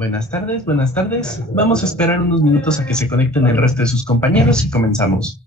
Buenas tardes, buenas tardes. Vamos a esperar unos minutos a que se conecten el resto de sus compañeros y comenzamos.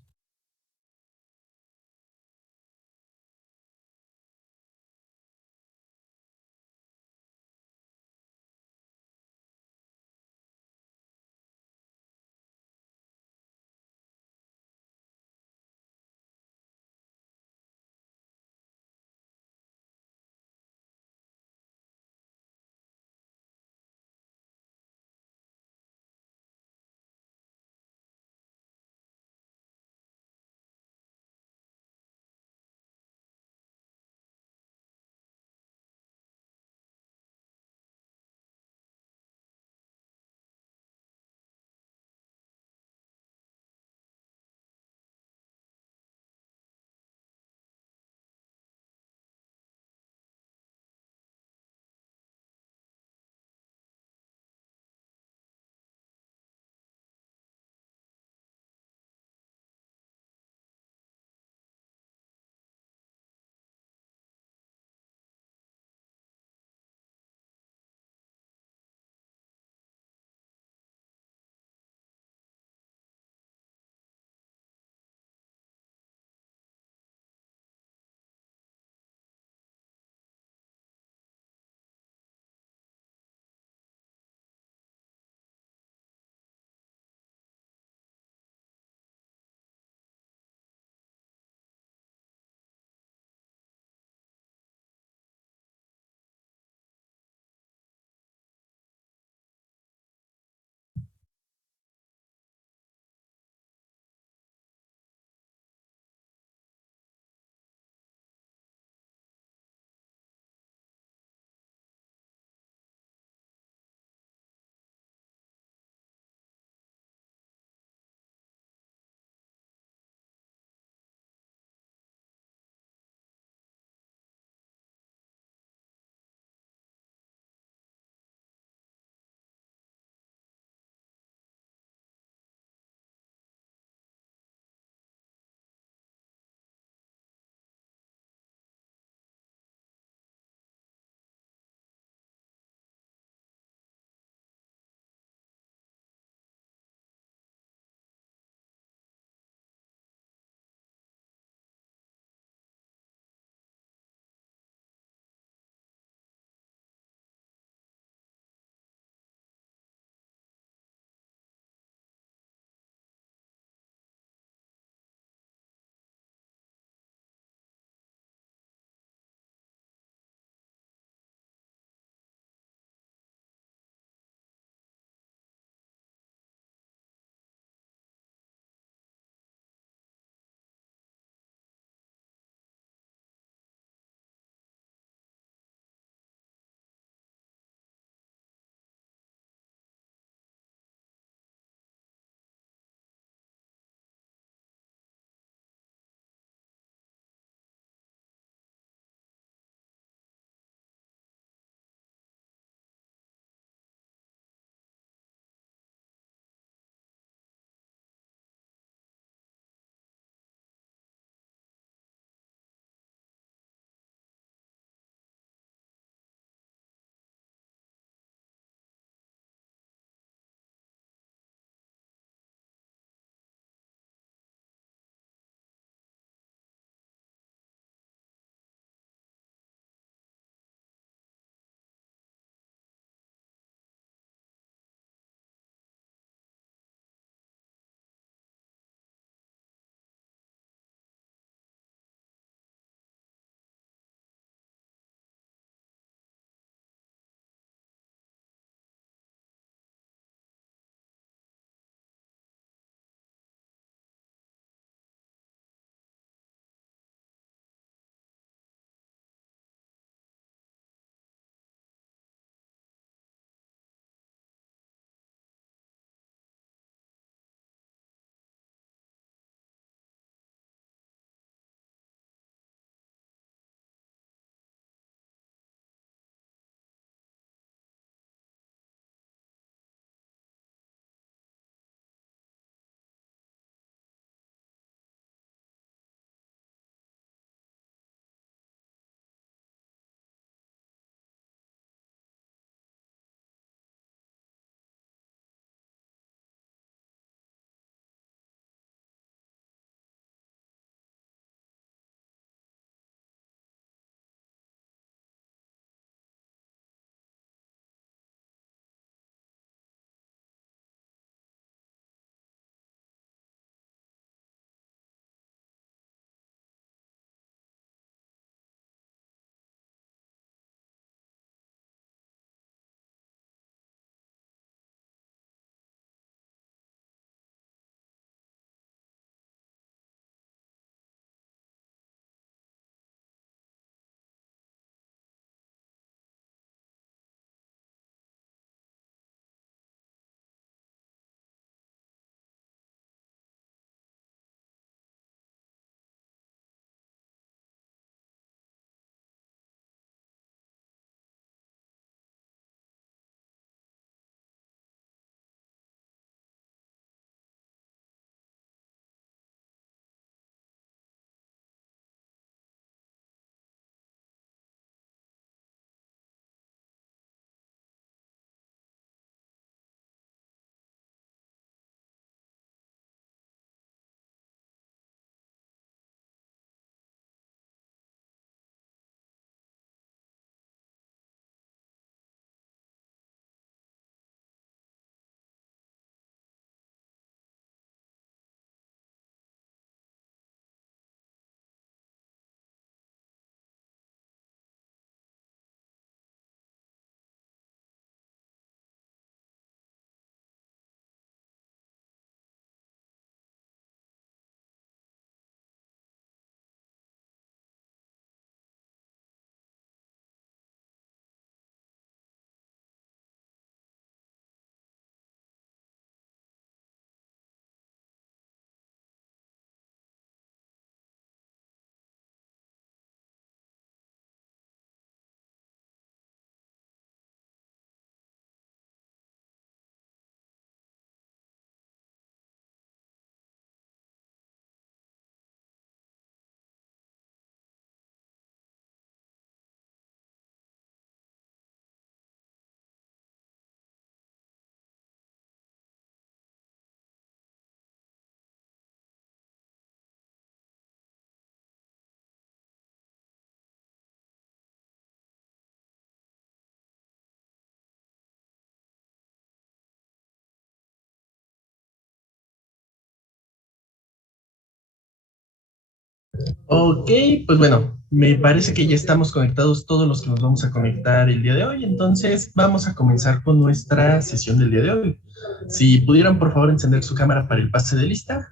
Ok, pues bueno, me parece que ya estamos conectados todos los que nos vamos a conectar el día de hoy, entonces vamos a comenzar con nuestra sesión del día de hoy. Si pudieran, por favor, encender su cámara para el pase de lista.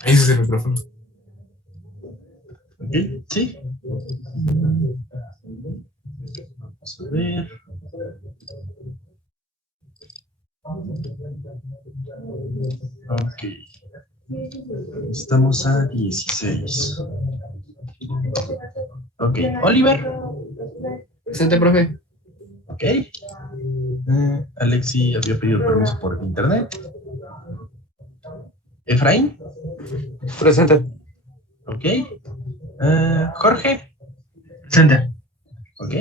Ahí es el micrófono. Ok, sí. Vamos a ver. Ok. Estamos a 16. Ok, Oliver. Presente, profe. Ok. Alexi había pedido permiso por internet. Efraín. Presente. Ok. Jorge. Presente. Ok.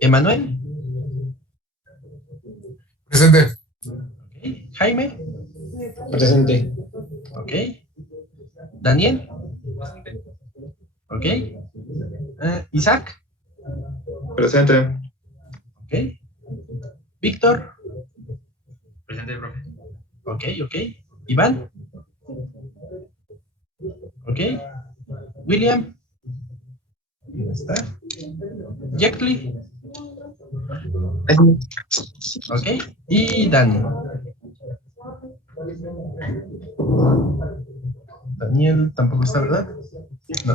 Emanuel. Presente. Ok. Jaime. Presente. Ok. Daniel. Ok. Isaac. Presente. Ok. Víctor. Presente, profe. Ok, ok. Iván. Ok. William. ¿Dónde está? Jackley. Ok. Y Dan. Daniel tampoco está, ¿verdad? No.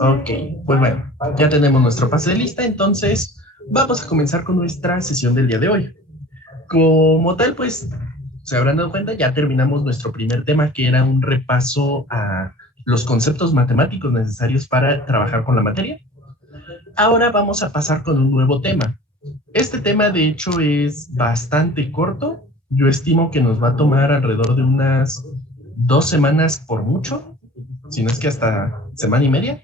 Ok, pues bueno, ya tenemos nuestro pase de lista, entonces vamos a comenzar con nuestra sesión del día de hoy. Como tal, pues se habrán dado cuenta, ya terminamos nuestro primer tema, que era un repaso a los conceptos matemáticos necesarios para trabajar con la materia. Ahora vamos a pasar con un nuevo tema. Este tema, de hecho, es bastante corto. Yo estimo que nos va a tomar alrededor de unas 2 semanas por mucho, si no es que hasta semana y media,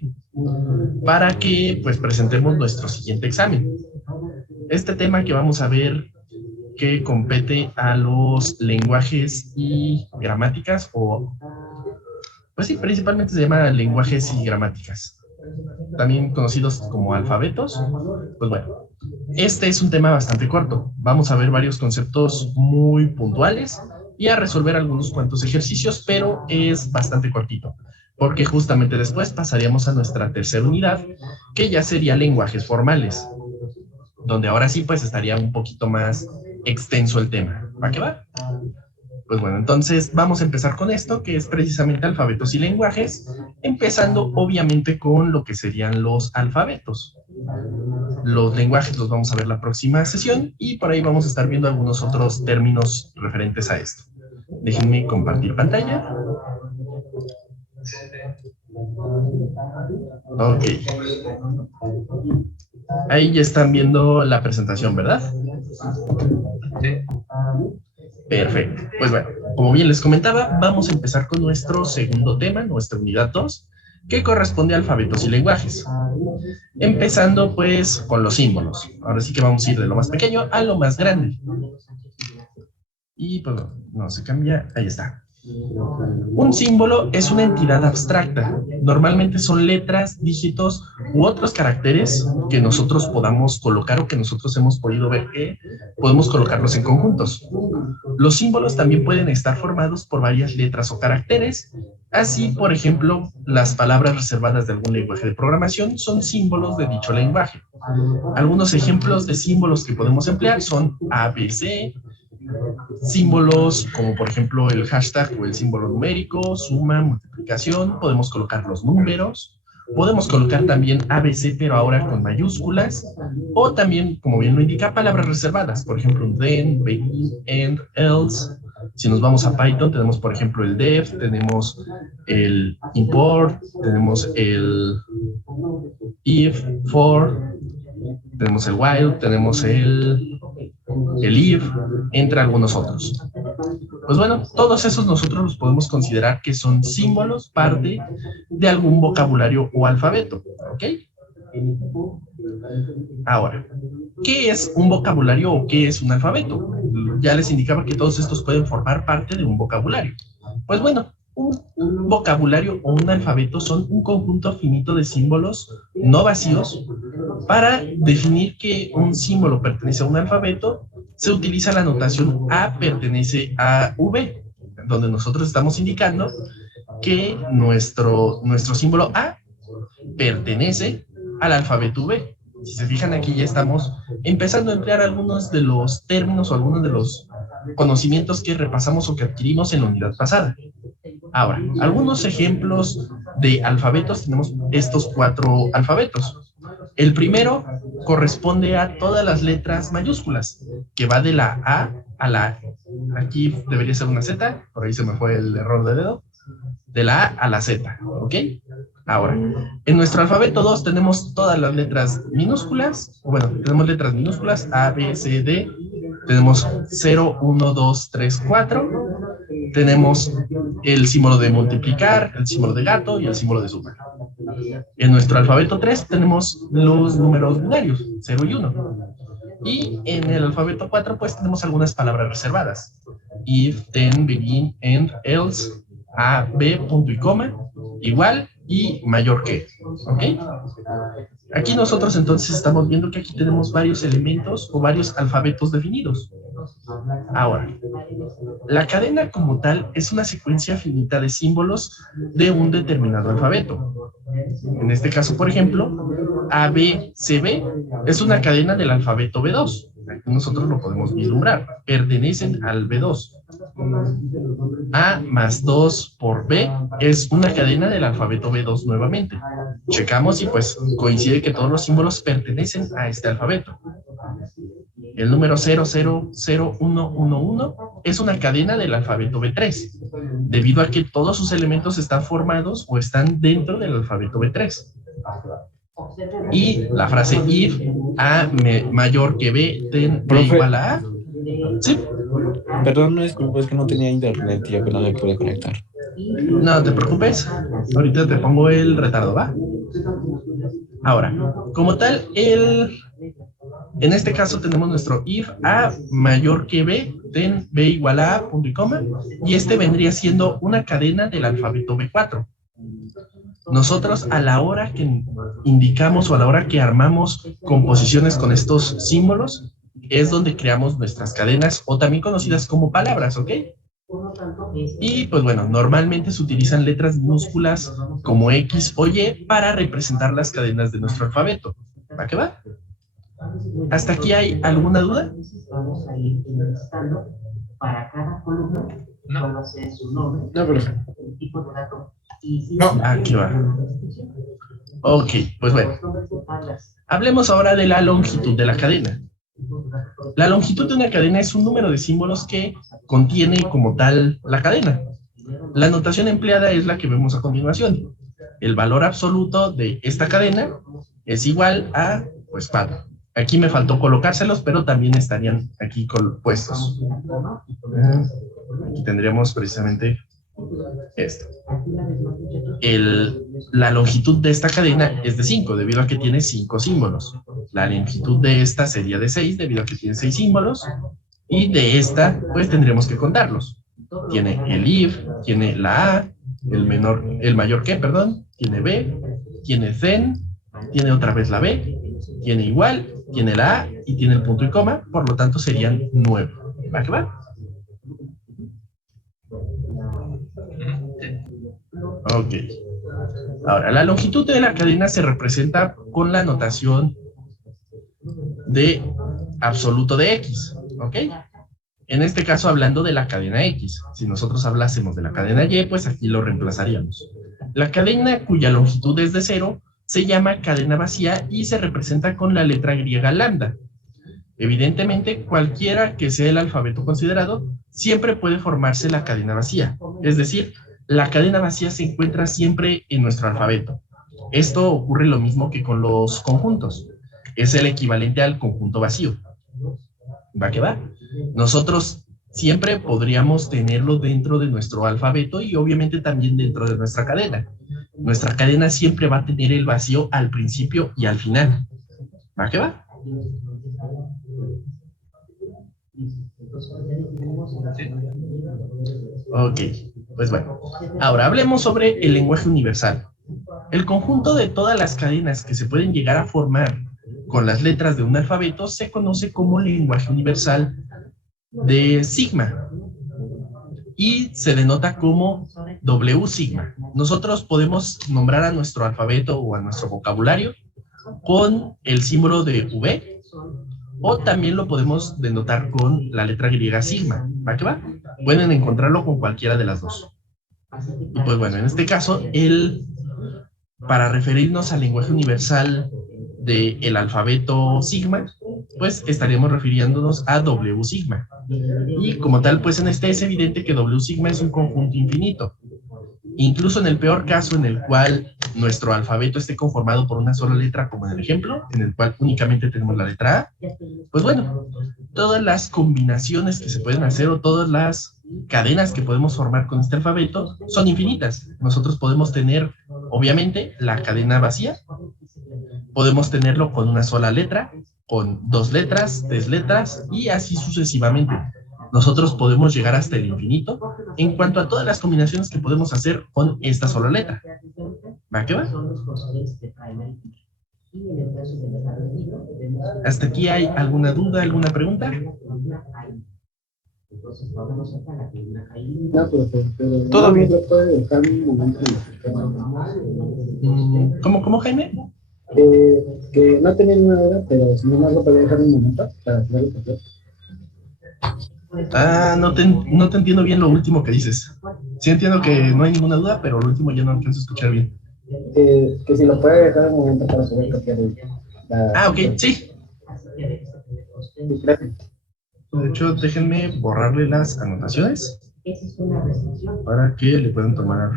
para que pues presentemos nuestro siguiente examen. Este tema que vamos a ver que compete a los lenguajes y gramáticas, o pues sí, principalmente se llama lenguajes y gramáticas, también conocidos como alfabetos. Pues bueno, este es un tema bastante corto. Vamos a ver varios conceptos muy puntuales y a resolver algunos cuantos ejercicios, pero es bastante cortito, porque justamente después pasaríamos a nuestra tercera unidad, que ya sería lenguajes formales, donde ahora sí pues estaría un poquito más extenso el tema. ¿Va que va? Pues bueno, entonces vamos a empezar con esto, que es precisamente alfabetos y lenguajes, empezando obviamente con lo que serían los alfabetos. Los lenguajes los vamos a ver la próxima sesión y por ahí vamos a estar viendo algunos otros términos referentes a esto. Déjenme compartir pantalla. Ok. Ahí ya están viendo la presentación, ¿verdad? Sí. Perfecto. Pues bueno, como bien les comentaba, vamos a empezar con nuestro segundo tema, nuestra unidad 2, que corresponde a alfabetos y lenguajes. Empezando pues con los símbolos. Ahora sí que vamos a ir de lo más pequeño a lo más grande. Y pues no se cambia, ahí está. Un símbolo es una entidad abstracta. Normalmente son letras, dígitos u otros caracteres que nosotros podamos colocar o que nosotros hemos podido ver que podemos colocarlos en conjuntos. Los símbolos también pueden estar formados por varias letras o caracteres. Así, por ejemplo, las palabras reservadas de algún lenguaje de programación son símbolos de dicho lenguaje. Algunos ejemplos de símbolos que podemos emplear son ABC, símbolos como por ejemplo el hashtag o el símbolo numérico, suma, multiplicación, podemos colocar los números, podemos colocar también ABC pero ahora con mayúsculas, o también, como bien lo indica, palabras reservadas, por ejemplo un then, begin, end, else. Si nos vamos a Python, tenemos por ejemplo el def, tenemos el import, tenemos el if, for, tenemos el while, tenemos el if, entre algunos otros. Pues bueno, todos esos nosotros los podemos considerar que son símbolos, parte de algún vocabulario o alfabeto, ¿ok? Ahora, ¿qué es un vocabulario o qué es un alfabeto? Ya les indicaba que todos estos pueden formar parte de un vocabulario. Pues bueno, un vocabulario o un alfabeto son un conjunto finito de símbolos no vacíos Para definir que un símbolo pertenece a un alfabeto, se utiliza la notación A pertenece a V, donde nosotros estamos indicando que nuestro símbolo A pertenece al alfabeto V. Si se fijan, aquí ya estamos empezando a emplear algunos de los términos o algunos de los conocimientos que repasamos o que adquirimos en la unidad pasada. Ahora, algunos ejemplos de alfabetos, tenemos estos 4 alfabetos. El primero corresponde a todas las letras mayúsculas, que va de la A a la E. Aquí debería ser una Z, por ahí se me fue el error de dedo. De la A a la Z, ¿ok? Ahora, en nuestro alfabeto 2 tenemos todas las letras minúsculas, o bueno, tenemos letras minúsculas, A, B, C, D, tenemos 0, 1, 2, 3, 4, tenemos el símbolo de multiplicar, el símbolo de gato y el símbolo de suma. En nuestro alfabeto 3 tenemos los números binarios, 0 y 1. Y en el alfabeto 4 pues tenemos algunas palabras reservadas. If, then, begin, end, else, A, B, punto y coma, igual y mayor que, ¿ok? Aquí nosotros entonces estamos viendo que aquí tenemos varios elementos o varios alfabetos definidos. Ahora, la cadena como tal es una secuencia finita de símbolos de un determinado alfabeto. En este caso, por ejemplo, ABCB es una cadena del alfabeto B2. Aquí nosotros lo podemos vislumbrar. Pertenecen al B2. A más 2 por B es una cadena del alfabeto B2 nuevamente. Checamos y pues coincide que todos los símbolos pertenecen a este alfabeto. El número 000111 es una cadena del alfabeto B3, debido a que todos sus elementos están formados o están dentro del alfabeto B3. Y la frase if A mayor que B, then B igual a A. ¿Sí? Perdón, no disculpa, es que no tenía internet y apenas me pude conectar. No te preocupes, ahorita te pongo el retardo, ¿va? Ahora, como tal, en este caso tenemos nuestro if A mayor que B, then B igual a A, punto y coma, y este vendría siendo una cadena del alfabeto B4. Nosotros a la hora que indicamos o a la hora que armamos composiciones con estos símbolos, es donde creamos nuestras cadenas o también conocidas como palabras, ¿ok? Y pues bueno, normalmente se utilizan letras minúsculas como X o Y para representar las cadenas de nuestro alfabeto. ¿Va que va? ¿Hasta aquí hay alguna duda? No. No, profe. No. Aquí va. Ok, pues bueno. Hablemos ahora de la longitud de la cadena. La longitud de una cadena es un número de símbolos que contiene como tal la cadena. La notación empleada es la que vemos a continuación. El valor absoluto de esta cadena es igual a, pues, 4. Aquí me faltó colocárselos, pero también estarían aquí puestos. Aquí tendríamos precisamente esto. La longitud de esta cadena es de 5, debido a que tiene 5 símbolos. La longitud de esta sería de 6, debido a que tiene 6 símbolos. Y de esta, pues tendremos que contarlos. Tiene el if, tiene la A, el mayor que, perdón, tiene B, tiene then, tiene otra vez la B, tiene igual, tiene la A y tiene el punto y coma, por lo tanto serían 9. ¿Va que va? Ok. Ahora, la longitud de la cadena se representa con la notación de absoluto de X, ¿ok? En este caso, hablando de la cadena X. Si nosotros hablásemos de la cadena Y, pues aquí lo reemplazaríamos. La cadena cuya longitud es de 0 se llama cadena vacía y se representa con la letra griega lambda. Evidentemente, cualquiera que sea el alfabeto considerado, siempre puede formarse la cadena vacía. Es decir, la cadena vacía se encuentra siempre en nuestro alfabeto. Esto ocurre lo mismo que con los conjuntos. Es el equivalente al conjunto vacío. ¿Va que va? Nosotros siempre podríamos tenerlo dentro de nuestro alfabeto y obviamente también dentro de nuestra cadena. Nuestra cadena siempre va a tener el vacío al principio y al final. ¿Va que va? Ok, pues bueno. Ahora hablemos sobre el lenguaje universal. El conjunto de todas las cadenas que se pueden llegar a formar con las letras de un alfabeto se conoce como lenguaje universal de sigma y se denota como W sigma. Nosotros podemos nombrar a nuestro alfabeto o a nuestro vocabulario con el símbolo de V, o también lo podemos denotar con la letra griega sigma. ¿Va que va? Pueden encontrarlo con cualquiera de las dos. Y pues bueno, en este caso, para referirnos al lenguaje universal del alfabeto sigma, pues estaríamos refiriéndonos a W sigma. Y como tal, pues en este es evidente que W sigma es un conjunto infinito. Incluso en el peor caso en el cual nuestro alfabeto esté conformado por una sola letra, como en el ejemplo, en el cual únicamente tenemos la letra A, pues bueno, todas las combinaciones que se pueden hacer o todas las cadenas que podemos formar con este alfabeto son infinitas. Nosotros podemos tener, obviamente, la cadena vacía, podemos tenerlo con una sola letra, con 2 letras, 3 letras y así sucesivamente. Nosotros podemos llegar hasta el infinito en cuanto a todas las combinaciones que podemos hacer con esta sola letra. ¿Va que va? ¿Hasta aquí hay alguna duda, alguna pregunta? No, profe, pero Todo no bien. lo puede dejar un momento. ¿Cómo, Jaime? Que no tenía ninguna duda, pero si no más lo podía dejar un momento para hacer el café. No te entiendo bien lo último que dices. Sí entiendo que no hay ninguna duda, pero lo último ya no alcanzo a escuchar bien. Que si lo puede dejar un momento para hacer el café. Ok, sí. Gracias. De hecho, déjenme borrarle las anotaciones para que le puedan tomar.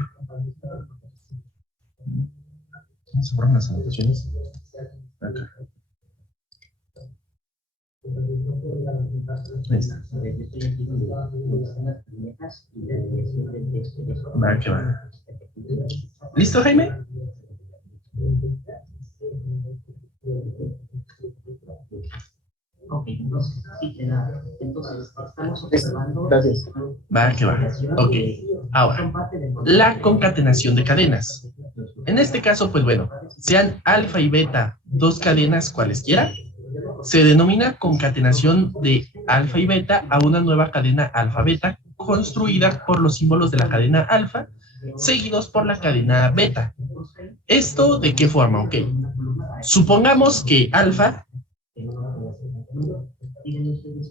¿Cómo se borran las anotaciones? Acá. Ahí está. Va, que va. ¿Listo, Jaime? Ok, entonces, sí, estamos observando. Gracias. Va, que va. Ok. Ahora, la concatenación de cadenas. En este caso, pues bueno, sean alfa y beta dos cadenas cualesquiera, se denomina concatenación de alfa y beta a una nueva cadena alfa-beta construida por los símbolos de la cadena alfa seguidos por la cadena beta. ¿Esto de qué forma? Ok. Supongamos que alfa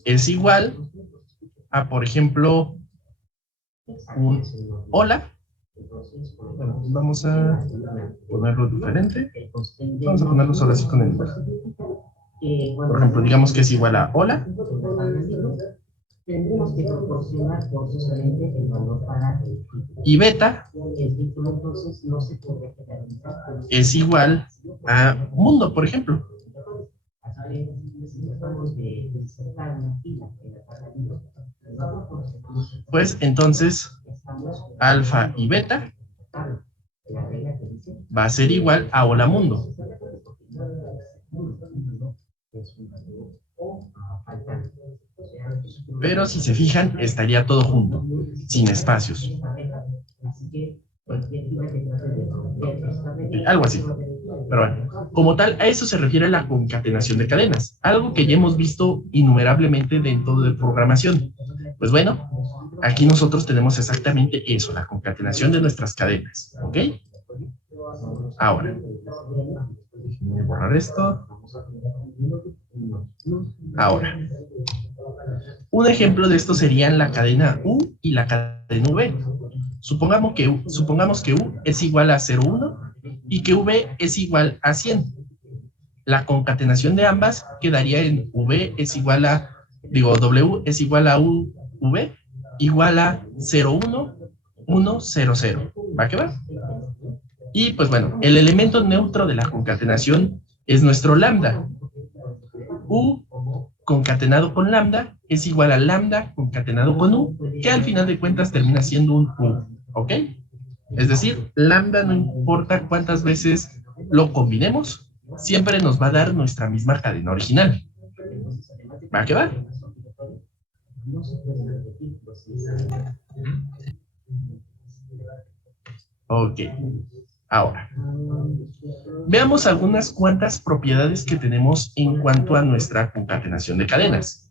es igual a, por ejemplo, un hola. Bueno, vamos a ponerlo diferente. Vamos a ponerlo solo así con el igual. Por ejemplo, digamos que es igual a hola. Tendremos que proporcionar forzosamente el valor para el Y beta el título, entonces no se puede generalizar. es igual a mundo, por ejemplo. Pues entonces alfa y beta va a ser igual a hola mundo. Pero si se fijan, estaría todo junto, sin espacios. Algo así. Pero bueno, como tal, a eso se refiere la concatenación de cadenas, algo que ya hemos visto innumerablemente dentro de programación. Pues bueno, aquí nosotros tenemos exactamente eso, la concatenación de nuestras cadenas, ¿ok? Ahora, déjenme borrar esto. Ahora, un ejemplo de esto serían la cadena U y la cadena V. Supongamos que U es igual a 0,1 y que V es igual a 100. La concatenación de ambas quedaría en W es igual a UV igual a 0,1, 1, 0, 0. ¿Va que va? Y pues bueno, el elemento neutro de la concatenación es nuestro lambda. U concatenado con lambda es igual a lambda concatenado con U, que al final de cuentas termina siendo un U, ¿ok? Es decir, lambda no importa cuántas veces lo combinemos, siempre nos va a dar nuestra misma cadena original. ¿Va que va? Ok. Ahora, veamos algunas cuantas propiedades que tenemos en cuanto a nuestra concatenación de cadenas.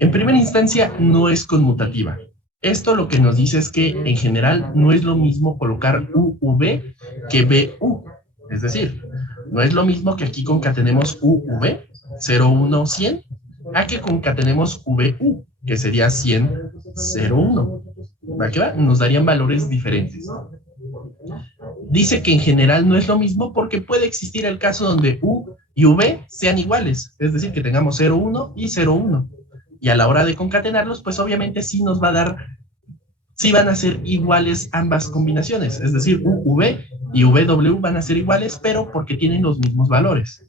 En primera instancia, no es conmutativa. Esto lo que nos dice es que, en general, no es lo mismo colocar UV que BU. Es decir, no es lo mismo que aquí concatenemos UV, 0, 1, 100, a que concatenemos VU, que sería 100, 0, 1. ¿Va que va? Nos darían valores diferentes. Dice que en general no es lo mismo porque puede existir el caso donde U y V sean iguales, es decir, que tengamos 0, 1 y 0, 1. Y a la hora de concatenarlos, pues obviamente sí nos va a dar, sí van a ser iguales ambas combinaciones, es decir, UV y VW van a ser iguales, pero porque tienen los mismos valores,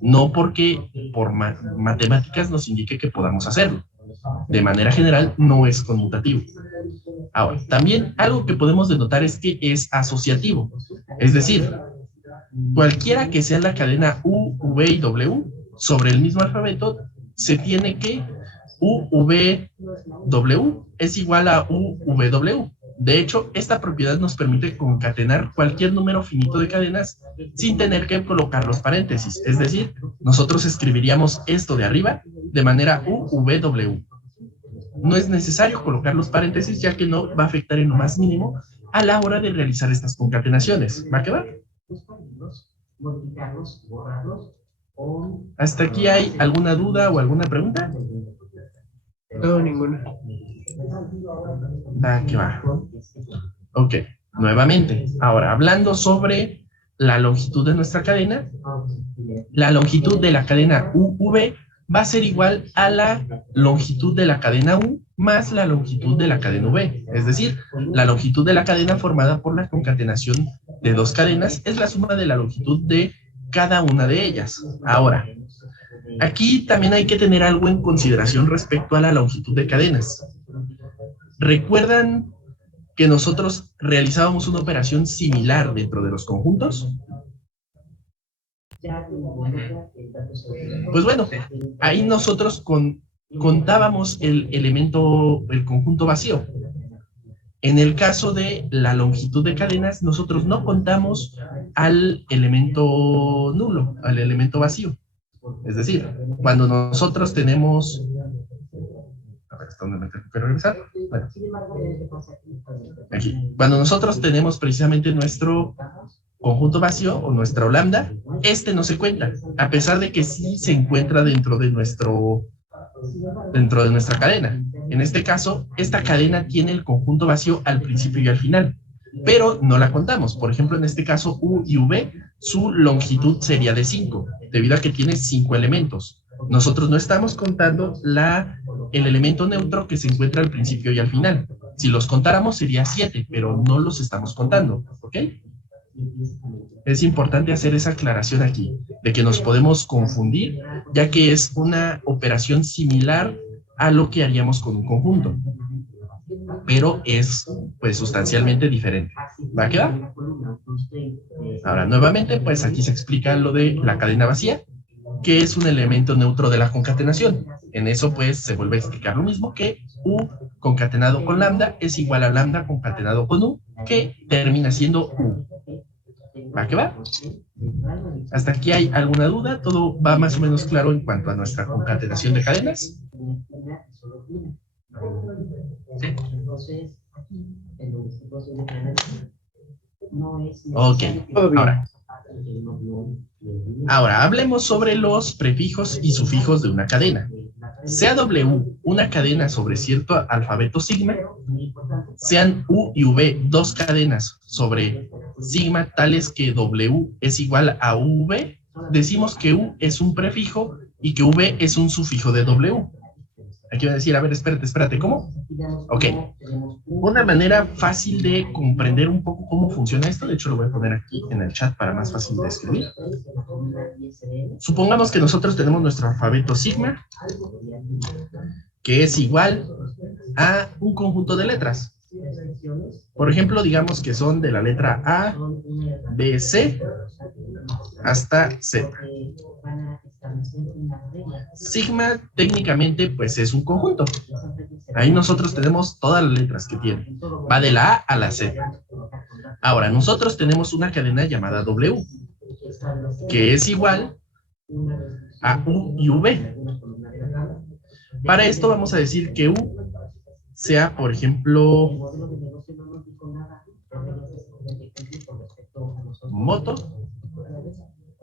no porque por matemáticas nos indique que podamos hacerlo. De manera general, no es conmutativo. Ahora, también algo que podemos denotar es que es asociativo. Es decir, cualquiera que sea la cadena U, V y W sobre el mismo alfabeto, se tiene que U, V, W es igual a U, V, W. De hecho, esta propiedad nos permite concatenar cualquier número finito de cadenas sin tener que colocar los paréntesis. Es decir, nosotros escribiríamos esto de arriba de manera U, V, W. No es necesario colocar los paréntesis, ya que no va a afectar en lo más mínimo a la hora de realizar estas concatenaciones. ¿Va a quedar? ¿Hasta aquí hay alguna duda o alguna pregunta? No, ninguna. Va que va. Ok, nuevamente. Ahora, hablando sobre la longitud de nuestra cadena, la longitud de la cadena UV va a ser igual a la longitud de la cadena U más la longitud de la cadena V. Es decir, la longitud de la cadena formada por la concatenación de dos cadenas es la suma de la longitud de cada una de ellas. Ahora, aquí también hay que tener algo en consideración respecto a la longitud de cadenas. ¿Recuerdan que nosotros realizábamos una operación similar dentro de los conjuntos? Pues bueno, ahí nosotros contábamos el elemento, el conjunto vacío. En el caso de la longitud de cadenas, nosotros no contamos al elemento nulo, al elemento vacío. Es decir, cuando nosotros tenemos... A ver, ¿hasta dónde me tengo que regresar? Bueno. Aquí. Cuando nosotros tenemos precisamente nuestro conjunto vacío o nuestra lambda, este no se cuenta, a pesar de que sí se encuentra dentro de nuestra cadena. En este caso, esta cadena tiene el conjunto vacío al principio y al final, pero no la contamos. Por ejemplo, en este caso, U y V, su longitud sería de 5, debido a que tiene 5 elementos. Nosotros no estamos contando el elemento neutro que se encuentra al principio y al final. Si los contáramos sería 7, pero no los estamos contando, ¿ok? Es importante hacer esa aclaración aquí, de que nos podemos confundir, ya que es una operación similar a lo que haríamos con un conjunto, pero es pues sustancialmente diferente. ¿Va a quedar? Ahora, nuevamente, pues aquí se explica lo de la cadena vacía, que es un elemento neutro de la concatenación. En eso, pues, se vuelve a explicar lo mismo, que U concatenado con lambda es igual a lambda concatenado con U, que termina siendo U. ¿Va que va? ¿Hasta aquí hay alguna duda? ¿Todo va más o menos claro en cuanto a nuestra concatenación de cadenas? Ok, ahora hablemos sobre los prefijos y sufijos de una cadena. Sea W una cadena sobre cierto alfabeto sigma, sean U y V dos cadenas sobre sigma tales que W es igual a UV, decimos que U es un prefijo y que V es un sufijo de W. Aquí van a decir, a ver, espérate, ¿cómo? Ok. Una manera fácil de comprender un poco cómo funciona esto, de hecho lo voy a poner aquí en el chat para más fácil de escribir. Supongamos que nosotros tenemos nuestro alfabeto sigma, que es igual a un conjunto de letras. Por ejemplo, digamos que son de la letra A, B, C, hasta Z. Sigma técnicamente pues es un conjunto. Ahí nosotros tenemos todas las letras que tiene. Va de la A a la Z. Ahora, nosotros tenemos una cadena llamada W, que es igual a U y V. Para esto vamos a decir que U sea, por ejemplo, moto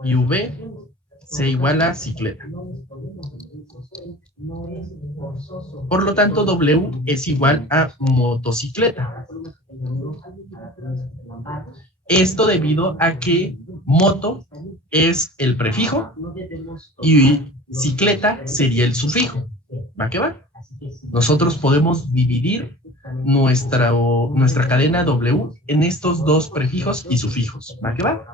y V sea igual a cicleta. Por lo tanto, W es igual a motocicleta. Esto debido a que moto es el prefijo y cicleta sería el sufijo. ¿Va que va? Nosotros podemos dividir nuestra cadena W en estos dos prefijos y sufijos. ¿Va que va?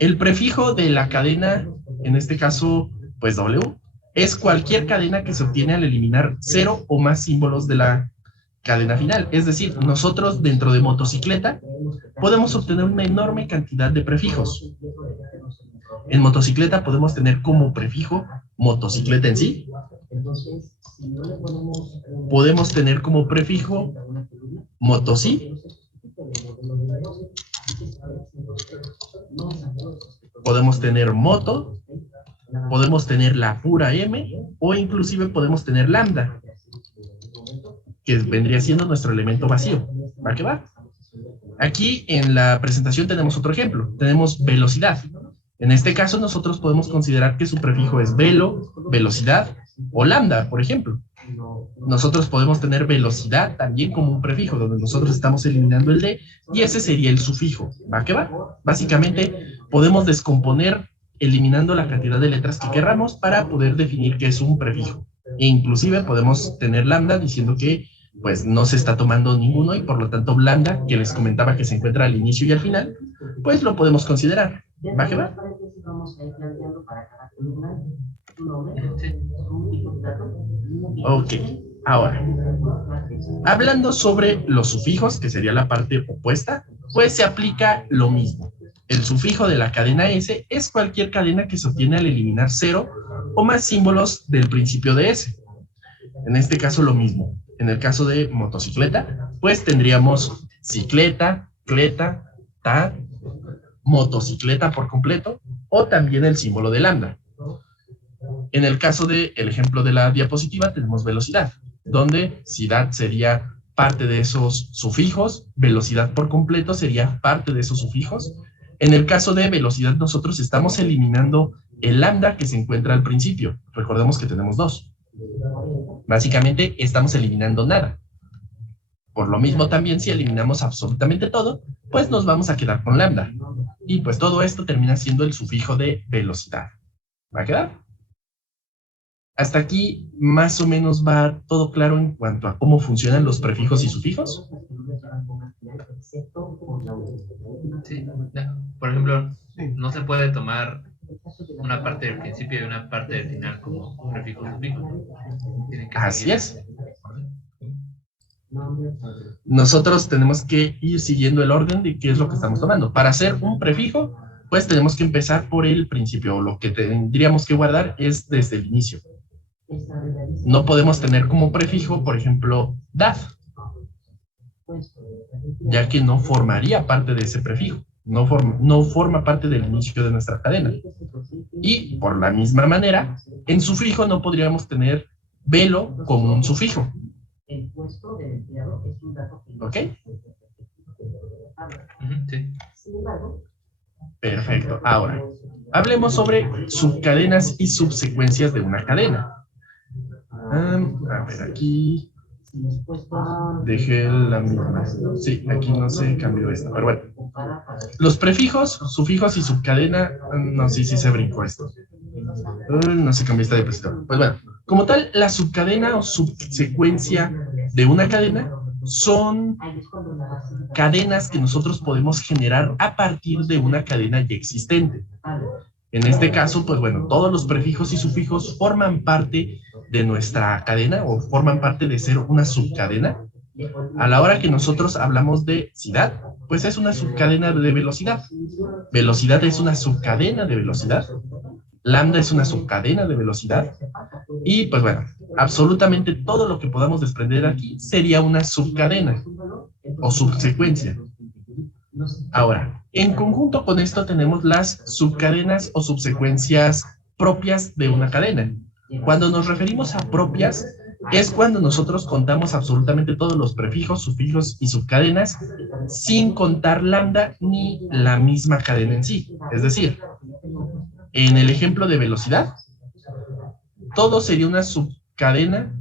El prefijo de la cadena, en este caso, pues W, es cualquier cadena que se obtiene al eliminar 0 o más símbolos de la cadena final. Es decir, nosotros dentro de motocicleta podemos obtener una enorme cantidad de prefijos. En motocicleta podemos tener como prefijo motocicleta en sí. Podemos tener como prefijo motocí. Podemos tener moto. Podemos tener la pura M o inclusive podemos tener lambda, que vendría siendo nuestro elemento vacío. ¿Va que va? Aquí en la presentación tenemos otro ejemplo. Tenemos velocidad. En este caso nosotros podemos considerar que su prefijo es velo, velocidad o lambda, por ejemplo. Nosotros podemos tener velocidad también como un prefijo, donde nosotros estamos eliminando el D, y ese sería el sufijo. ¿Va que va? Básicamente podemos descomponer eliminando la cantidad de letras que querramos para poder definir qué es un prefijo. E inclusive podemos tener lambda diciendo que pues no se está tomando ninguno y por lo tanto lambda, que les comentaba que se encuentra al inicio y al final, pues lo podemos considerar. ¿Va que va? Ok, ahora, hablando sobre los sufijos, que sería la parte opuesta, pues se aplica lo mismo. El sufijo de la cadena S es cualquier cadena que se obtiene al eliminar 0 o más símbolos del principio de S. En este caso lo mismo. En el caso de motocicleta, pues tendríamos cicleta, cleta, ta, motocicleta por completo, o también el símbolo de lambda. En el caso del ejemplo de la diapositiva tenemos velocidad, donde cidad sería parte de esos sufijos, velocidad por completo sería parte de esos sufijos. En el caso de velocidad nosotros estamos eliminando el lambda que se encuentra al principio. Recordemos que tenemos dos. Básicamente estamos eliminando nada. Por lo mismo también si eliminamos absolutamente todo, pues nos vamos a quedar con lambda. Y pues todo esto termina siendo el sufijo de velocidad. ¿Va a quedar? Hasta aquí más o menos va todo claro en cuanto a cómo funcionan los prefijos y sufijos. Sí, por ejemplo, no se puede tomar una parte del principio y una parte del final como prefijo y sufijo. Así es. Nosotros tenemos que ir siguiendo el orden de qué es lo que estamos tomando. Para hacer un prefijo, pues tenemos que empezar por el principio. Lo que tendríamos que guardar es desde el inicio. No podemos tener como prefijo, por ejemplo, dad, ya que no formaría parte de ese prefijo. No forma parte del inicio de nuestra cadena. Y por la misma manera, en sufijo no podríamos tener velo como un sufijo. ¿Ok? Sí. Perfecto. Ahora, hablemos sobre subcadenas y subsecuencias de una cadena. A ver, aquí dejé la misma. Sí, aquí no se cambió esto, pero bueno. Los prefijos, sufijos y subcadena, no sé si se brincó esto. No se cambió esta diapositiva. Pues bueno, como tal, la subcadena o subsecuencia de una cadena son cadenas que nosotros podemos generar a partir de una cadena ya existente. En este caso, pues bueno, todos los prefijos y sufijos forman parte de nuestra cadena o forman parte de ser una subcadena. A la hora que nosotros hablamos de cidad, pues es una subcadena de velocidad. Velocidad es una subcadena de velocidad. Lambda es una subcadena de velocidad. Y pues bueno, absolutamente todo lo que podamos desprender aquí sería una subcadena. o subsecuencia. Ahora, en conjunto con esto tenemos las subcadenas o subsecuencias propias de una cadena. Cuando nos referimos a propias, es cuando nosotros contamos absolutamente todos los prefijos, sufijos y subcadenas sin contar lambda ni la misma cadena en sí. Es decir, en el ejemplo de velocidad, todo sería una subcadena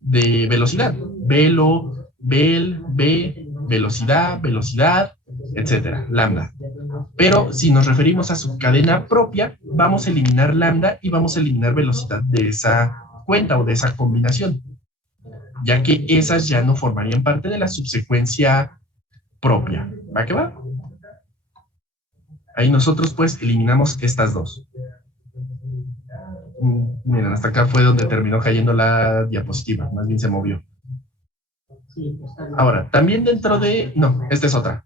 de velocidad. Velo, vel, ve, velocidad, velocidad, etcétera, lambda. Pero si nos referimos a subcadena propia, vamos a eliminar lambda y vamos a eliminar velocidad de esa cuenta o de esa combinación, ya que esas ya no formarían parte de la subsecuencia propia. ¿Va que va? Ahí nosotros pues eliminamos estas dos. Miren, hasta acá fue donde terminó cayendo la diapositiva, más bien se movió. Ahora, también dentro de... No, esta es otra.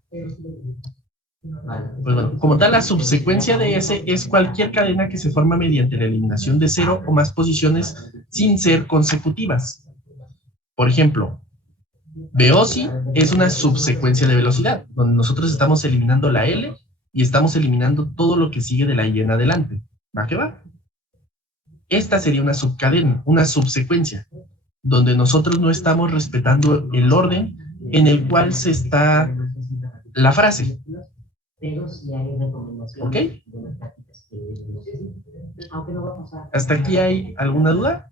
Pues bueno, como tal, la subsecuencia de S es cualquier cadena que se forma mediante la eliminación de 0 o más posiciones sin ser consecutivas. Por ejemplo, VEOSI es una subsecuencia de velocidad, donde nosotros estamos eliminando la L y estamos eliminando todo lo que sigue de la I en adelante. ¿Va que va? Esta sería una subcadena, una subsecuencia, donde nosotros no estamos respetando el orden en el cual se está la frase. ¿Ok? ¿Hasta aquí hay alguna duda?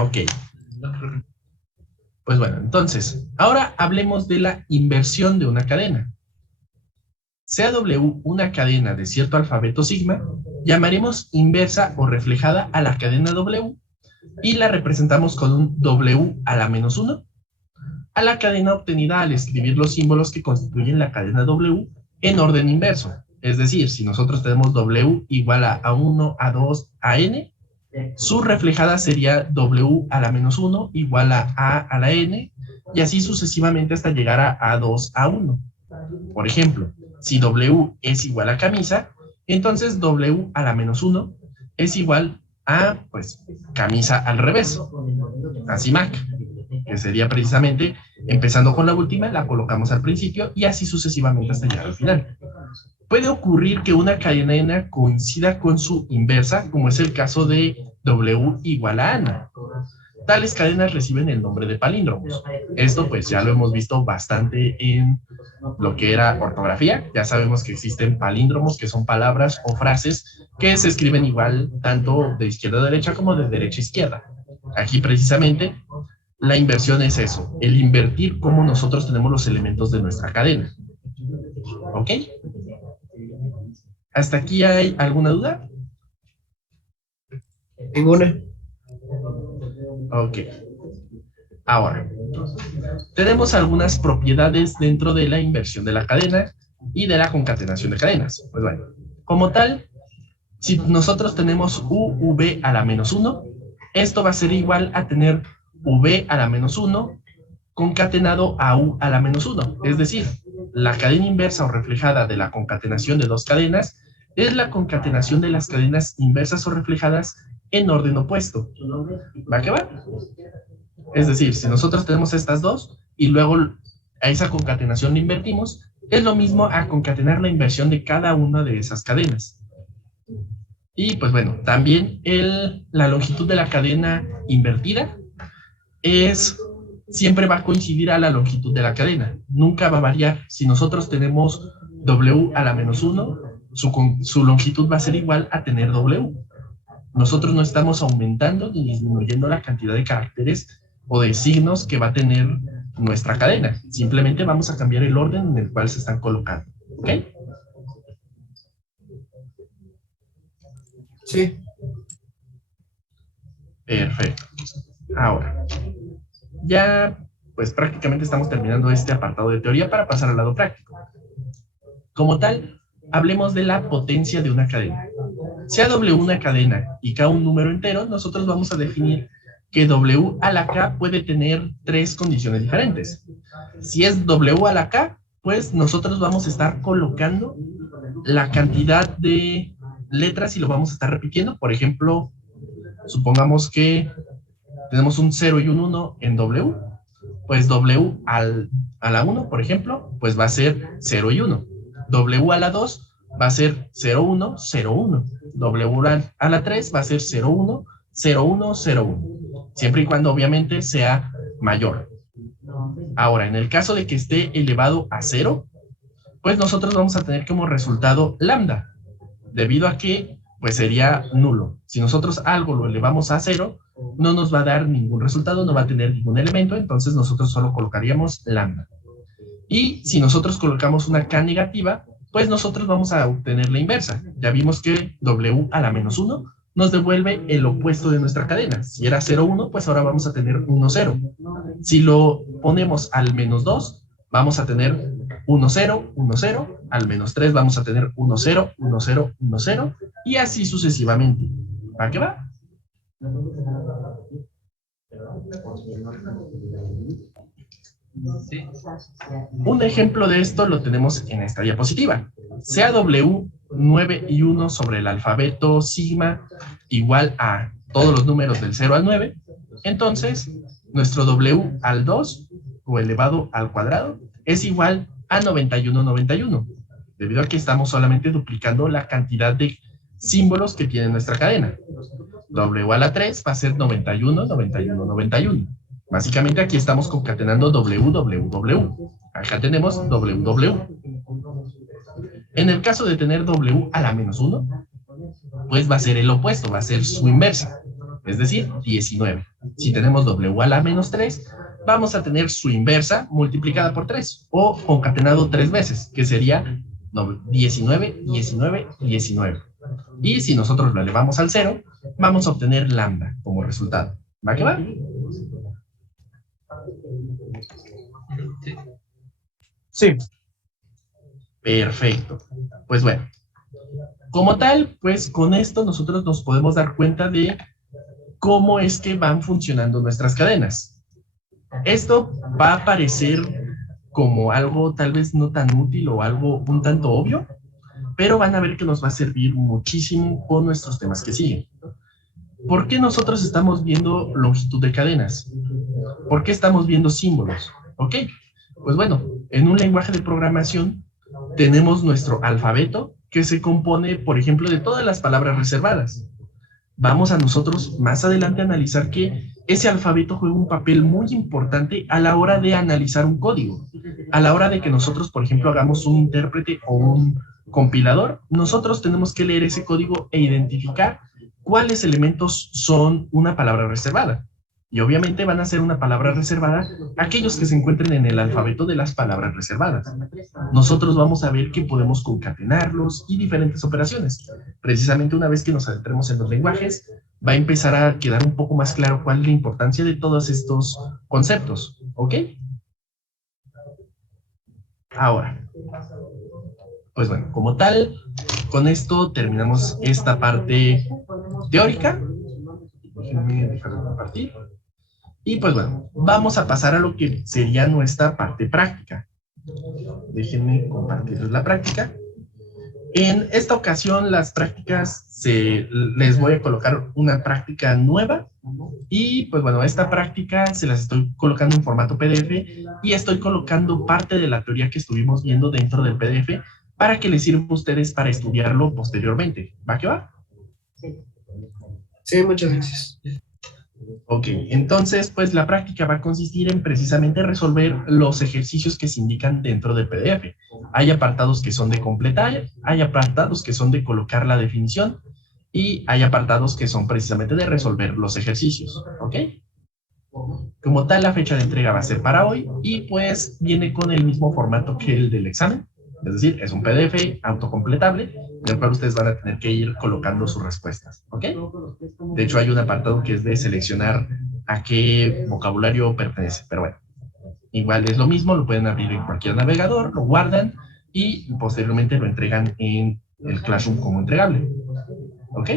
Ok. Pues bueno, entonces, ahora hablemos de la inversión de una cadena. Sea W una cadena de cierto alfabeto sigma, llamaremos inversa o reflejada a la cadena W y la representamos con un W a la menos 1 a la cadena obtenida al escribir los símbolos que constituyen la cadena W en orden inverso. Es decir, si nosotros tenemos W igual a A1, A2, a N, su reflejada sería W a la menos 1 igual a la N, y así sucesivamente hasta llegar a A2, A1. Por ejemplo, si W es igual a camisa, entonces W a la menos 1 es igual a, pues, camisa al revés. Así Mac, que sería precisamente, empezando con la última, la colocamos al principio y así sucesivamente hasta llegar al final. Puede ocurrir que una cadena coincida con su inversa, como es el caso de W igual a Ana. Tales cadenas reciben el nombre de palíndromos. Esto pues ya lo hemos visto bastante en lo que era ortografía. Ya sabemos que existen palíndromos, que son palabras o frases que se escriben igual tanto de izquierda a derecha como de derecha a izquierda. Aquí precisamente la inversión es eso, el invertir cómo nosotros tenemos los elementos de nuestra cadena. ¿Ok? ¿Hasta aquí hay alguna duda? Ninguna. Ok. Ahora, tenemos algunas propiedades dentro de la inversión de la cadena y de la concatenación de cadenas. Pues bueno, como tal, si nosotros tenemos UV a la menos 1, esto va a ser igual a tener V a la menos 1 concatenado a U a la menos 1. Es decir, la cadena inversa o reflejada de la concatenación de dos cadenas es la concatenación de las cadenas inversas o reflejadas en orden opuesto. ¿Va que va? Es decir, si nosotros tenemos estas dos y luego a esa concatenación la invertimos, es lo mismo a concatenar la inversión de cada una de esas cadenas. Y pues bueno, también la longitud de la cadena invertida siempre va a coincidir a la longitud de la cadena. Nunca va a variar. Si nosotros tenemos W a la menos 1, su longitud va a ser igual a tener W. Nosotros no estamos aumentando ni disminuyendo la cantidad de caracteres o de signos que va a tener nuestra cadena. Simplemente vamos a cambiar el orden en el cual se están colocando. ¿Ok? Sí. Perfecto. Ahora, ya pues prácticamente estamos terminando este apartado de teoría para pasar al lado práctico. Como tal, hablemos de la potencia de una cadena. Sea W una cadena y K un número entero, nosotros vamos a definir que W a la K puede tener tres condiciones diferentes. Si es W a la K, pues nosotros vamos a estar colocando la cantidad de letras y lo vamos a estar repitiendo. Por ejemplo, Supongamos que tenemos un 0 y un 1 en W, pues W a la 1, por ejemplo, pues va a ser 0 y 1. W a la 2 va a ser 0, 1, 0, 1. W a la 3 va a ser 0, 1, 0, 1, 0, 1. Siempre y cuando obviamente sea mayor. Ahora, en el caso de que esté elevado a 0, pues nosotros vamos a tener como resultado lambda, debido a que pues sería nulo. Si nosotros algo lo elevamos a 0, no nos va a dar ningún resultado, no va a tener ningún elemento, entonces nosotros solo colocaríamos lambda. Y si nosotros colocamos una k negativa, pues nosotros vamos a obtener la inversa. Ya vimos que W a la menos 1 nos devuelve el opuesto de nuestra cadena. Si era 0, 1, pues ahora vamos a tener 1, 0. Si lo ponemos al menos 2, vamos a tener 1, 0, 1, 0. Al menos 3 vamos a tener 1, 0, 1, 0, 1, 0. Y así sucesivamente. ¿Para qué va? Sí. Un ejemplo de esto lo tenemos en esta diapositiva. Sea W 9 y 1 sobre el alfabeto sigma igual a todos los números del 0 al 9, entonces nuestro W al 2 o elevado al cuadrado es igual a 91, 91, debido a que estamos solamente duplicando la cantidad de símbolos que tiene nuestra cadena. W a la 3 va a ser 91, 91, 91. Básicamente aquí estamos concatenando W, W, W. Acá tenemos W, W. En el caso de tener W a la menos 1, pues va a ser el opuesto, va a ser su inversa, es decir, 19. Si tenemos W a la menos 3, vamos a tener su inversa multiplicada por 3, o concatenado 3 veces, que sería 19, 19, 19. Y si nosotros lo elevamos al 0, vamos a obtener lambda como resultado. ¿Va que va? Sí. Sí. Perfecto. Pues bueno, como tal, pues con esto nosotros nos podemos dar cuenta de cómo es que van funcionando nuestras cadenas. Esto va a parecer como algo tal vez no tan útil o algo un tanto obvio, pero van a ver que nos va a servir muchísimo con nuestros temas que siguen. ¿Por qué nosotros estamos viendo longitud de cadenas? ¿Por qué estamos viendo símbolos? ¿Ok? Pues bueno, en un lenguaje de programación tenemos nuestro alfabeto que se compone, por ejemplo, de todas las palabras reservadas. Vamos a nosotros más adelante a analizar que ese alfabeto juega un papel muy importante a la hora de analizar un código. A la hora de que nosotros, por ejemplo, hagamos un intérprete o un compilador, nosotros tenemos que leer ese código e identificar cuáles elementos son una palabra reservada. Y obviamente van a ser una palabra reservada aquellos que se encuentren en el alfabeto de las palabras reservadas. Nosotros vamos a ver que podemos concatenarlos y diferentes operaciones. Precisamente una vez que nos adentremos en los lenguajes, va a empezar a quedar un poco más claro cuál es la importancia de todos estos conceptos. ¿Ok? Ahora, pues bueno, como tal, con esto terminamos esta parte teórica. Déjenme dejar de compartir. Y pues bueno, vamos a pasar a lo que sería nuestra parte práctica. Déjenme compartirles la práctica. En esta ocasión, las prácticas, les voy a colocar una práctica nueva. Y pues bueno, esta práctica se las estoy colocando en formato PDF y estoy colocando parte de la teoría que estuvimos viendo dentro del PDF para que les sirva a ustedes para estudiarlo posteriormente. ¿Va que va? Sí, muchas gracias. Ok, entonces pues la práctica va a consistir en precisamente resolver los ejercicios que se indican dentro del PDF. Hay apartados que son de completar, hay apartados que son de colocar la definición y hay apartados que son precisamente de resolver los ejercicios, ¿ok? Como tal, la fecha de entrega va a ser para hoy y pues viene con el mismo formato que el del examen, es decir, es un PDF autocompletable en el cual ustedes van a tener que ir colocando sus respuestas, ¿ok? De hecho, hay un apartado que es de seleccionar a qué vocabulario pertenece, pero bueno, igual es lo mismo, lo pueden abrir en cualquier navegador, lo guardan y posteriormente lo entregan en el Classroom como entregable, ¿ok?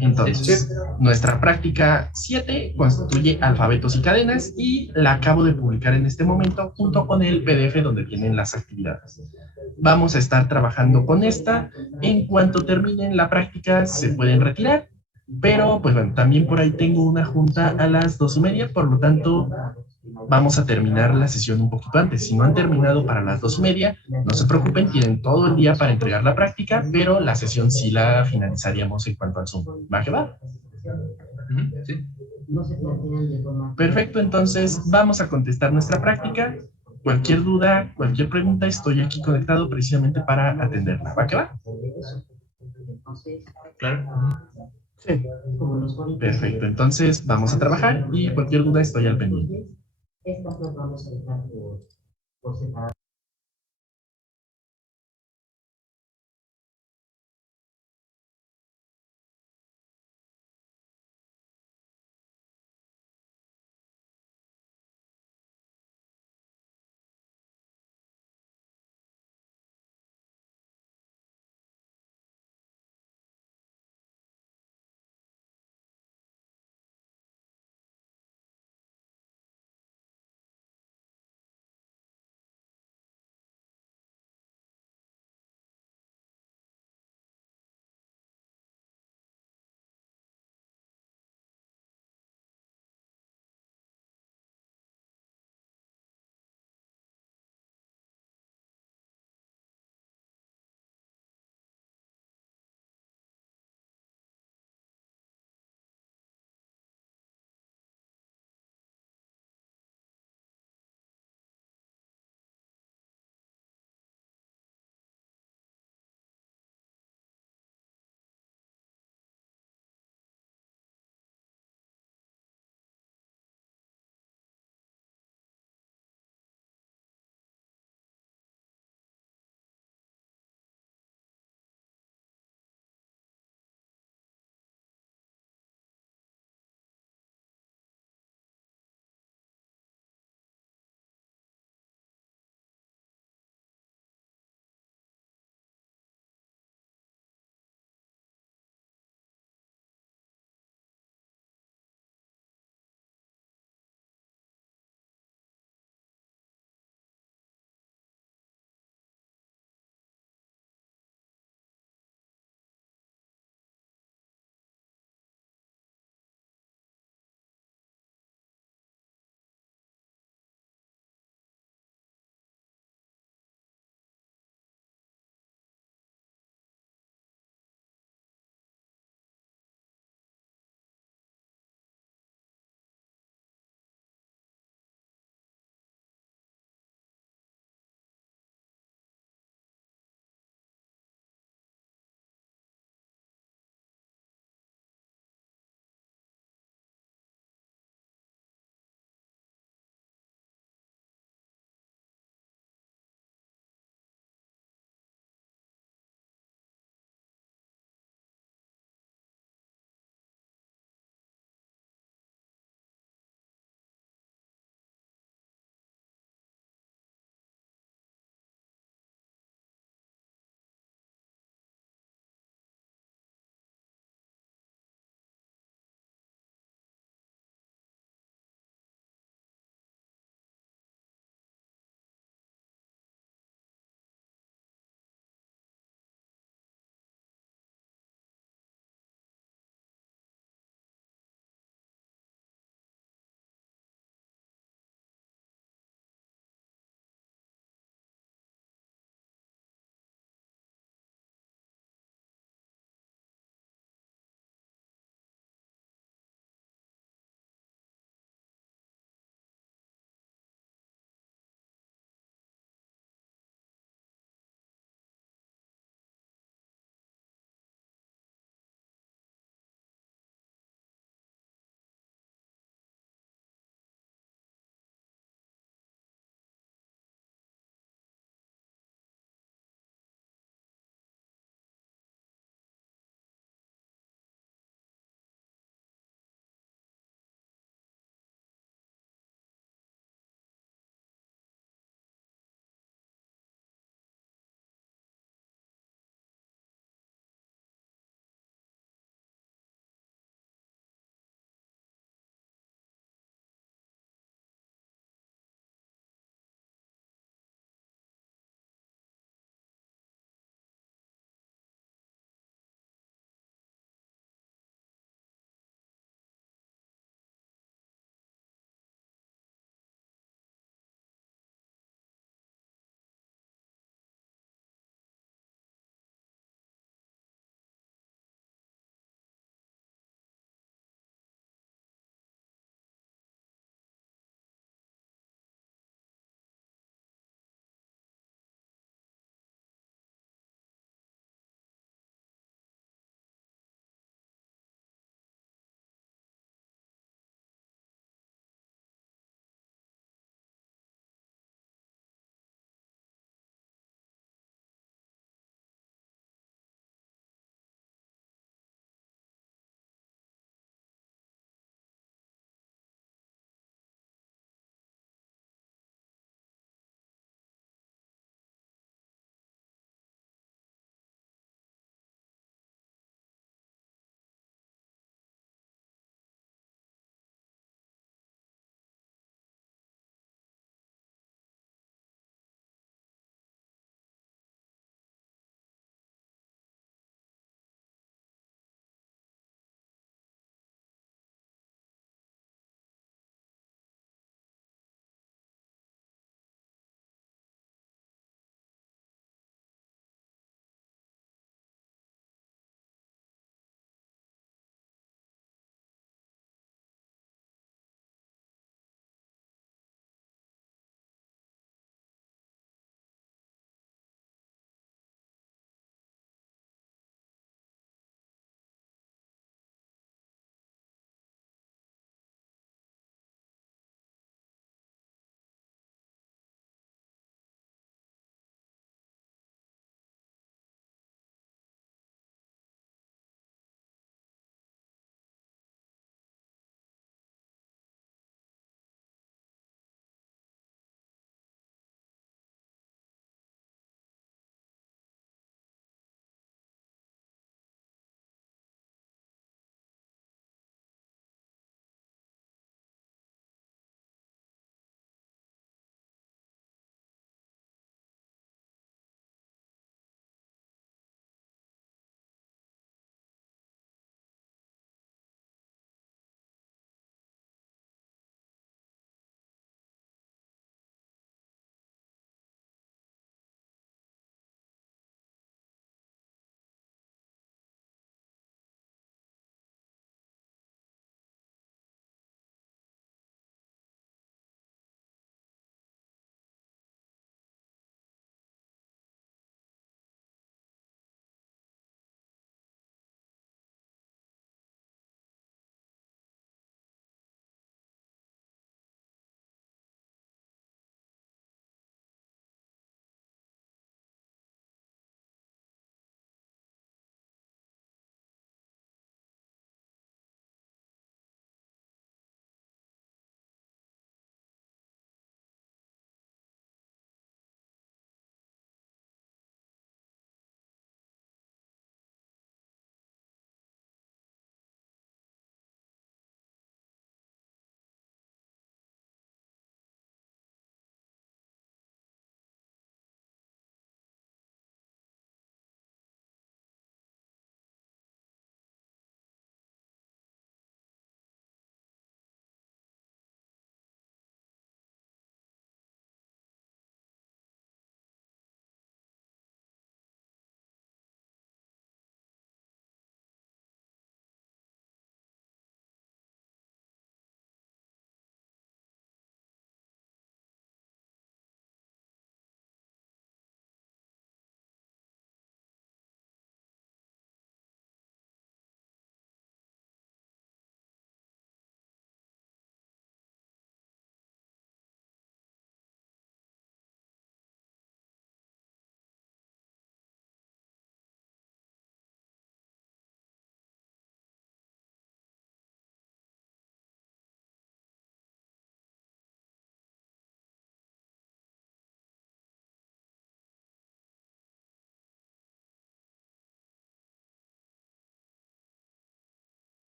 Entonces, nuestra práctica 7 constituye alfabetos y cadenas y la acabo de publicar en este momento junto con el PDF donde tienen las actividades. Vamos a estar trabajando con esta. En cuanto terminen la práctica, se pueden retirar. Pero, pues bueno, también por ahí tengo una junta a las 2:30, por lo tanto, vamos a terminar la sesión un poquito antes. Si no han terminado para las 2:30, no se preocupen, tienen todo el día para entregar la práctica, pero la sesión sí la finalizaríamos en cuanto al Zoom. ¿Va que va? Sí. Perfecto, entonces vamos a contestar nuestra práctica. Cualquier duda, cualquier pregunta, estoy aquí conectado precisamente para atenderla. ¿Va que va? Claro. Sí. Perfecto, entonces vamos a trabajar y cualquier duda estoy al pendiente. Estas las vamos a dejar por separado.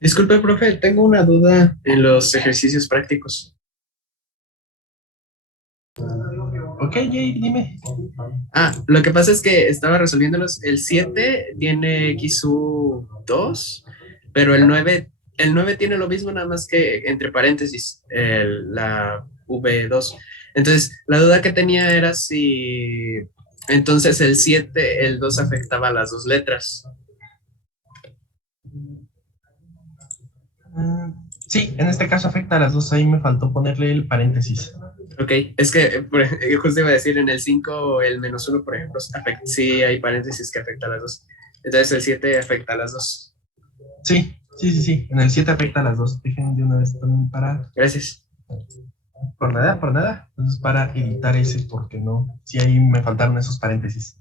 Disculpe, profe, tengo una duda en los ejercicios prácticos. Ok, Jay, dime. Lo que pasa es que estaba resolviéndolos. El 7 tiene XU2, pero el nueve tiene lo mismo, nada más que entre paréntesis, la V2. Entonces, la duda que tenía era si entonces el 7 el 2 afectaba a las dos letras. Sí, en este caso afecta a las dos. Ahí me faltó ponerle el paréntesis. Ok, es que justo iba a decir en el 5 el -1, por ejemplo, sí hay paréntesis que afecta a las dos. Entonces el 7 afecta a las dos. Sí, sí, sí, sí. En el 7 afecta a las dos. Dejen de una vez también para. Gracias. Por nada, por nada. Entonces, para editar ese, porque no. Sí, ahí me faltaron esos paréntesis.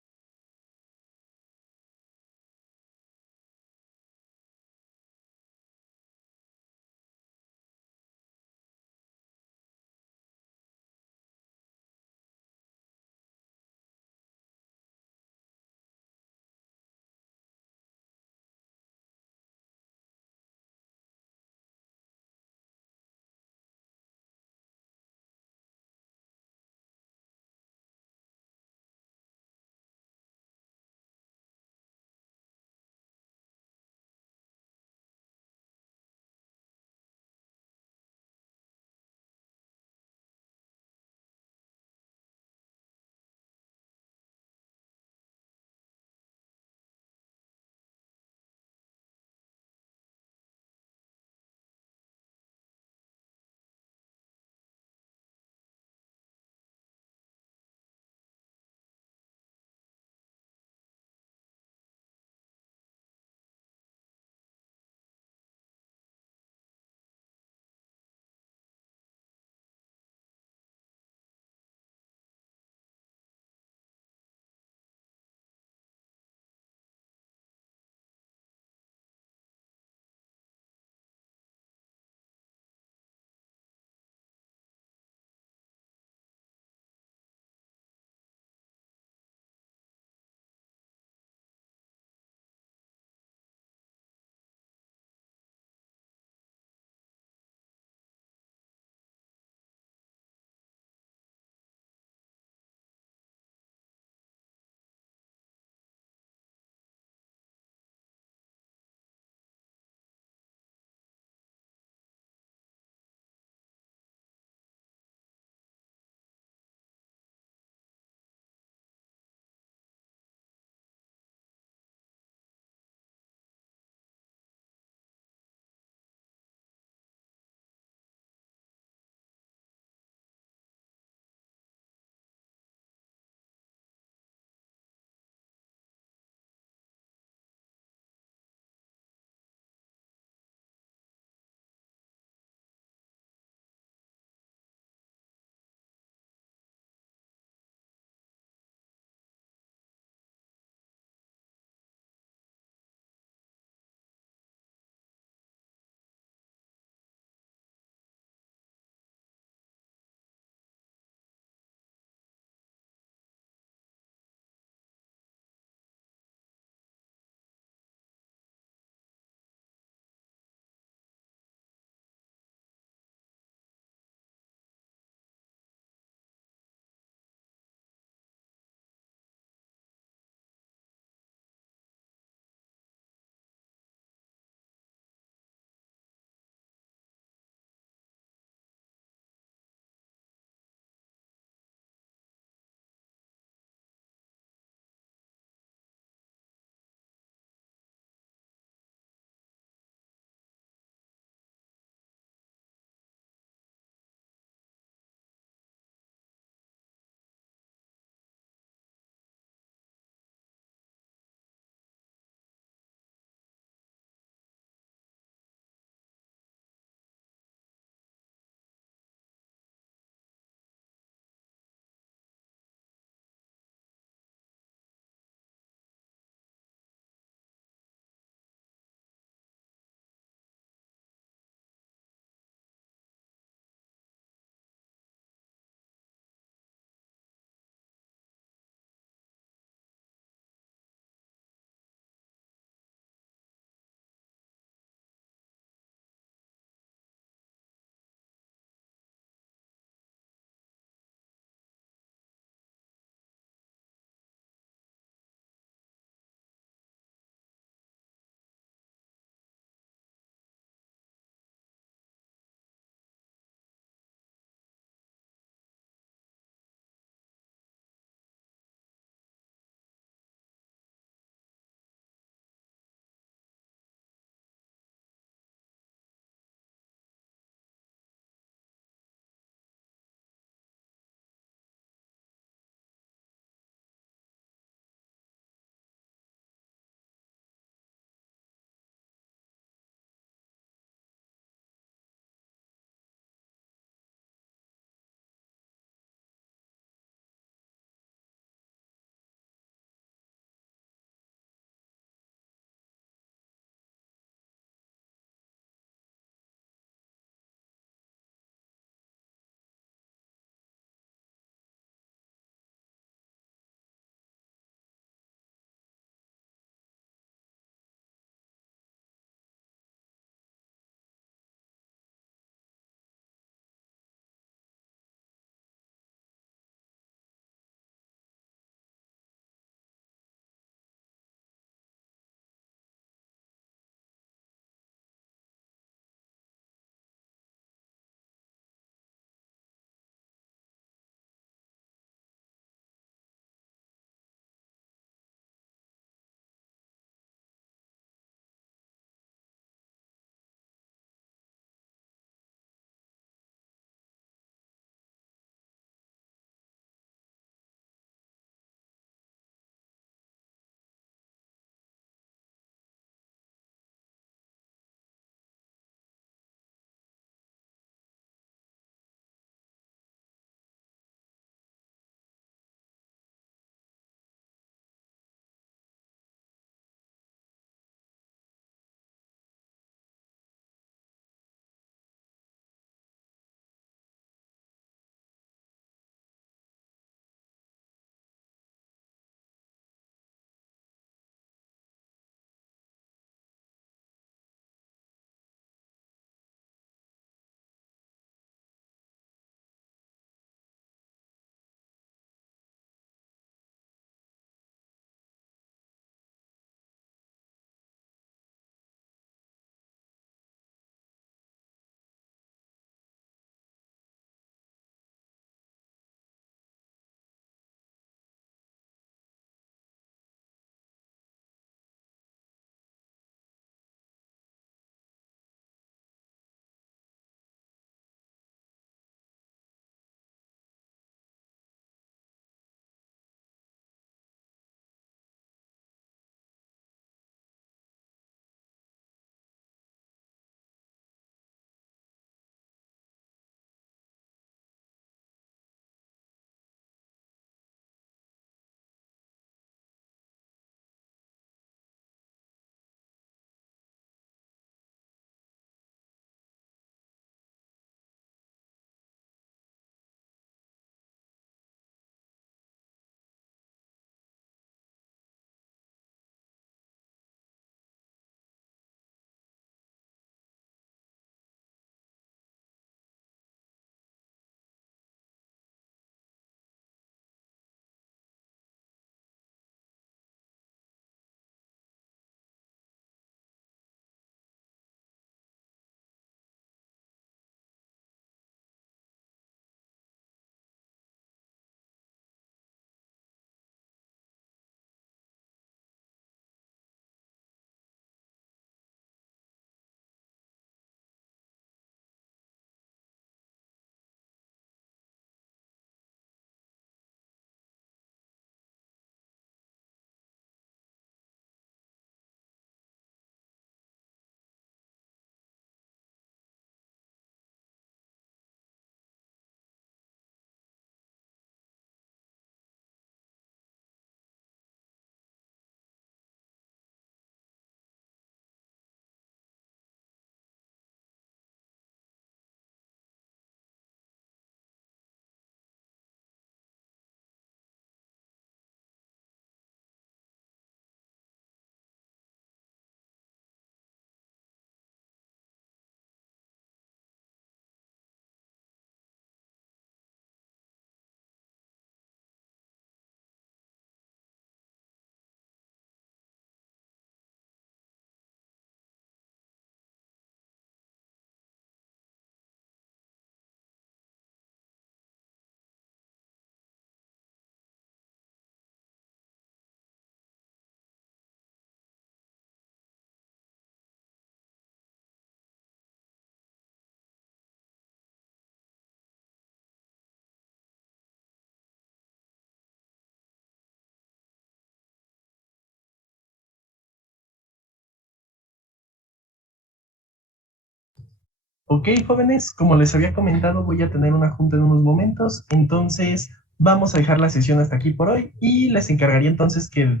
Ok, jóvenes, como les había comentado, voy a tener una junta en unos momentos, entonces vamos a dejar la sesión hasta aquí por hoy y les encargaría entonces que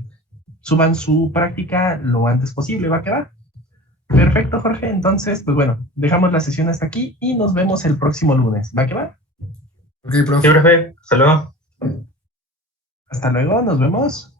suban su práctica lo antes posible, ¿va que va? Perfecto, Jorge, entonces, pues bueno, dejamos la sesión hasta aquí y nos vemos el próximo lunes, ¿va que va? Ok, profe. Sí, profe. Hasta luego. Hasta luego, nos vemos.